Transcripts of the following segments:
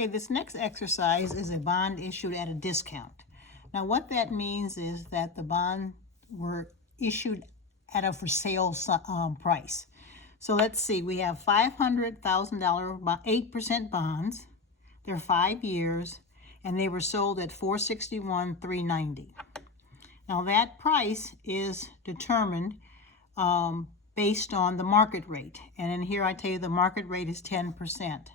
Okay, this next exercise is a bond issued at a discount. Now what that means is that the bonds were issued at a for sale price. So let's see, we have $500,000 8% bonds. They're 5 years, and they were sold at $461,390. Now that price is determined based on the market rate. And in here I tell you the market rate is 10%.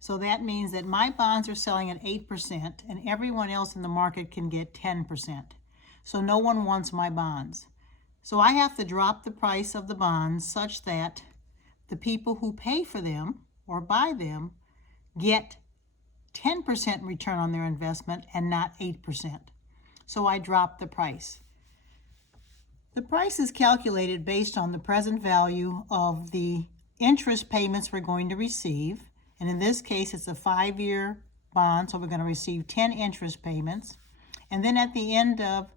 So that means that my bonds are selling at 8% and everyone else in the market can get 10%. So no one wants my bonds. So I have to drop the price of the bonds such that the people who pay for them or buy them get 10% return on their investment and not 8%. So I drop the price. The price is calculated based on the present value of the interest payments we're going to receive. And in this case, it's a 5-year bond, so we're going to receive 10 interest payments. And then at the end of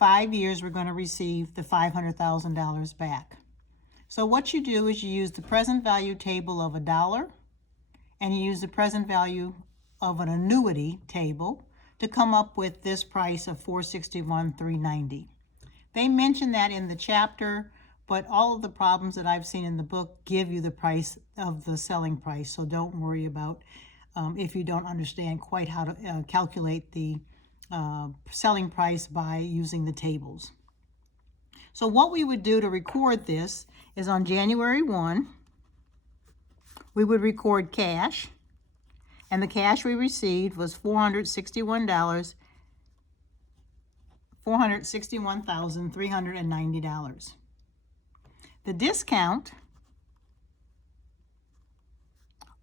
5 years, we're going to receive the $500,000 back. So what you do is you use the present value table of $1, and you use the present value of an annuity table to come up with this price of $461,390. They mention that in the chapter, but all of the problems that I've seen in the book give you the price of the selling price, so don't worry about if you don't understand quite how to calculate the selling price by using the tables. So what we would do to record this is on January 1, we would record cash, and the cash we received was $461,390. The discount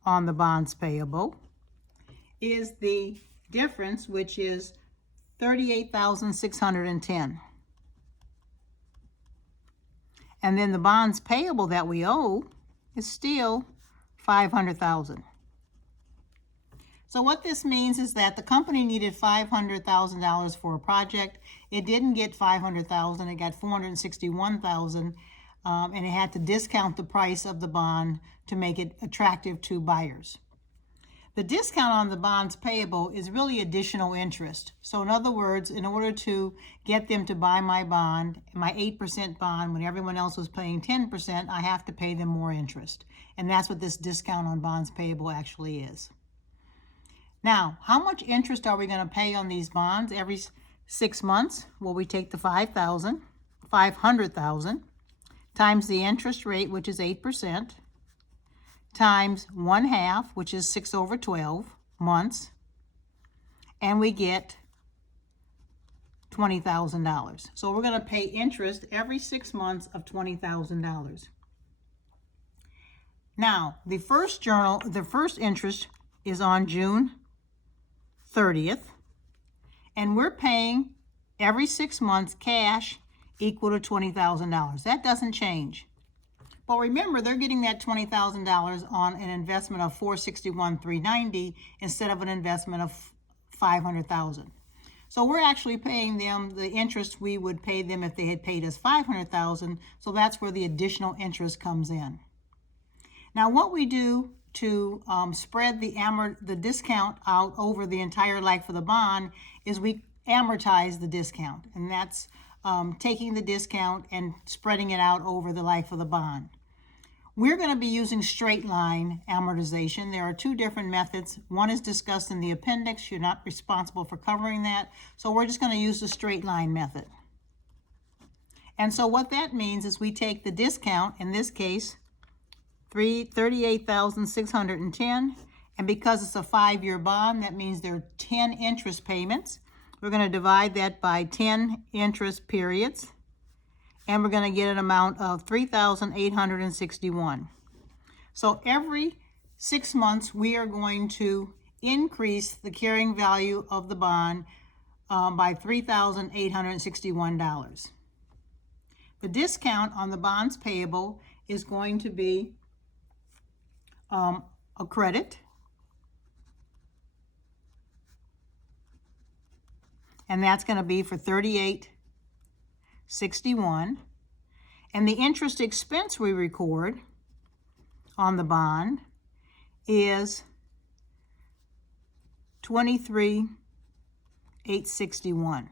on the bonds payable is the difference, which is $38,610. And then the bonds payable that we owe is still $500,000. So what this means is that the company needed $500,000 for a project. It didn't get $500,000, it got $461,000, and it had to discount the price of the bond to make it attractive to buyers. The discount on the bonds payable is really additional interest. So in other words, in order to get them to buy my bond, my 8% bond, when everyone else was paying 10%, I have to pay them more interest. And that's what this discount on bonds payable actually is. Now, how much interest are we going to pay on these bonds every 6 months? Well, we take the $500,000 times the interest rate, which is 8%, times 1/2, which is 6/12 months, and we get $20,000. So we're going to pay interest every 6 months of $20,000. Now, the first interest is on June 30th, and we're paying every 6 months cash equal to $20,000. That doesn't change. But remember, they're getting that $20,000 on an investment of $461,390 instead of an investment of $500,000. So we're actually paying them the interest we would pay them if they had paid us $500,000. So that's where the additional interest comes in. Now, what we do to spread the discount out over the entire life of the bond is we amortize the discount, and that's taking the discount and spreading it out over the life of the bond. We're going to be using straight line amortization. There are 2 different methods. One is discussed in the appendix. You're not responsible for covering that, so we're just going to use the straight line method. And so what that means is we take the discount, in this case, $38,610, and because it's a 5-year bond, that means there are 10 interest payments. We're going to divide that by 10 interest periods, and we're going to get an amount of $3,861. So every 6 months, we are going to increase the carrying value of the bond by $3,861. The discount on the bonds payable is going to be a credit, and that's going to be for $38.61. And the interest expense we record on the bond is $23,861.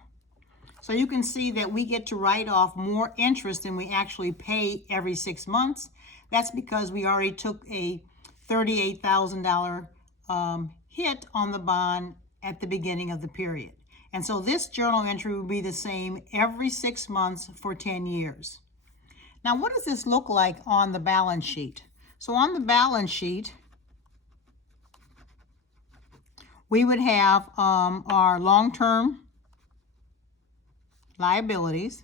So you can see that we get to write off more interest than we actually pay every 6 months. That's because we already took a $38,000 hit on the bond at the beginning of the period. And so this journal entry will be the same every 6 months for 10 years. Now, what does this look like on the balance sheet? So on the balance sheet, we would have our long-term liabilities,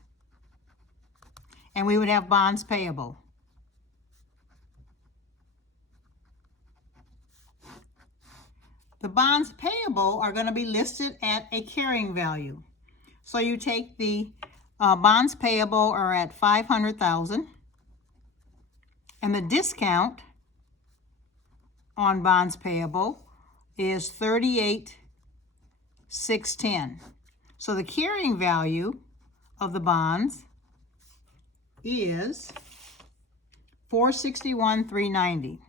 and we would have bonds payable. The bonds payable are going to be listed at a carrying value. So you take the bonds payable are at $500,000, and the discount on bonds payable is $38,610. So the carrying value of the bonds is $461,390.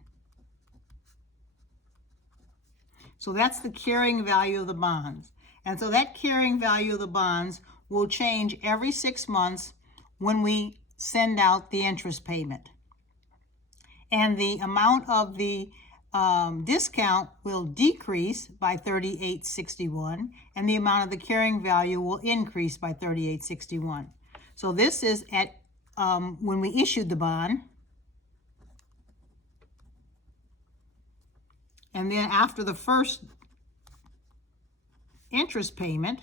So that's the carrying value of the bonds. And so that carrying value of the bonds will change every 6 months when we send out the interest payment. And the amount of the discount will decrease by $38.61, and the amount of the carrying value will increase by $38.61. So this is at when we issued the bond, and then after the first interest payment,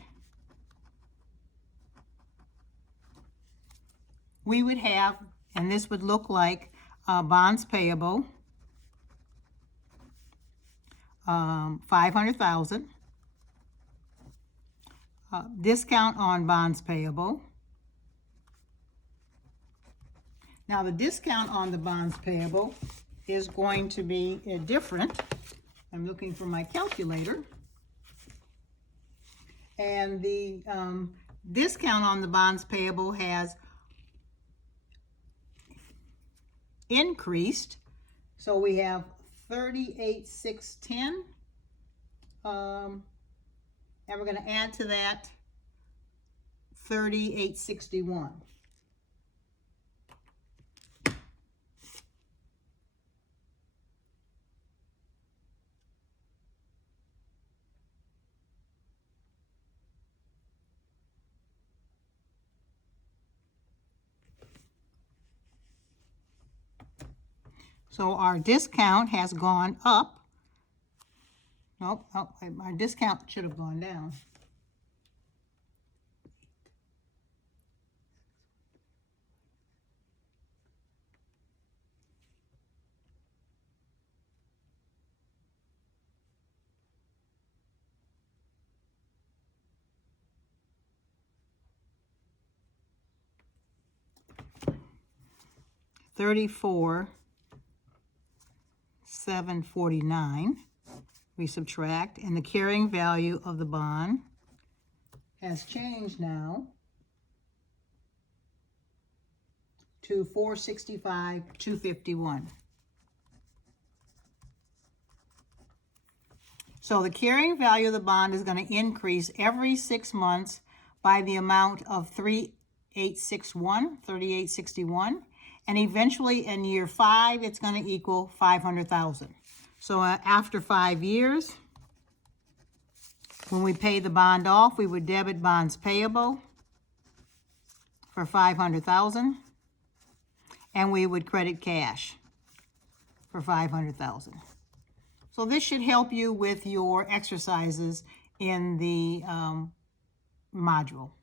we would have, and this would look like bonds payable, $500,000, discount on bonds payable. Now the discount on the bonds payable is going to be different. I'm looking for my calculator. And the discount on the bonds payable has increased. So we have $38,610, and we're going to add to that $38.61. So our discount has gone up. Nope, our discount should have gone down. $34,749. We subtract, and the carrying value of the bond has changed now to $465,251. So the carrying value of the bond is going to increase every 6 months by the amount of $38.61, and eventually in year 5, it's going to equal $500,000. So after 5 years, when we pay the bond off, we would debit bonds payable for $500,000, and we would credit cash for $500,000. So this should help you with your exercises in the module.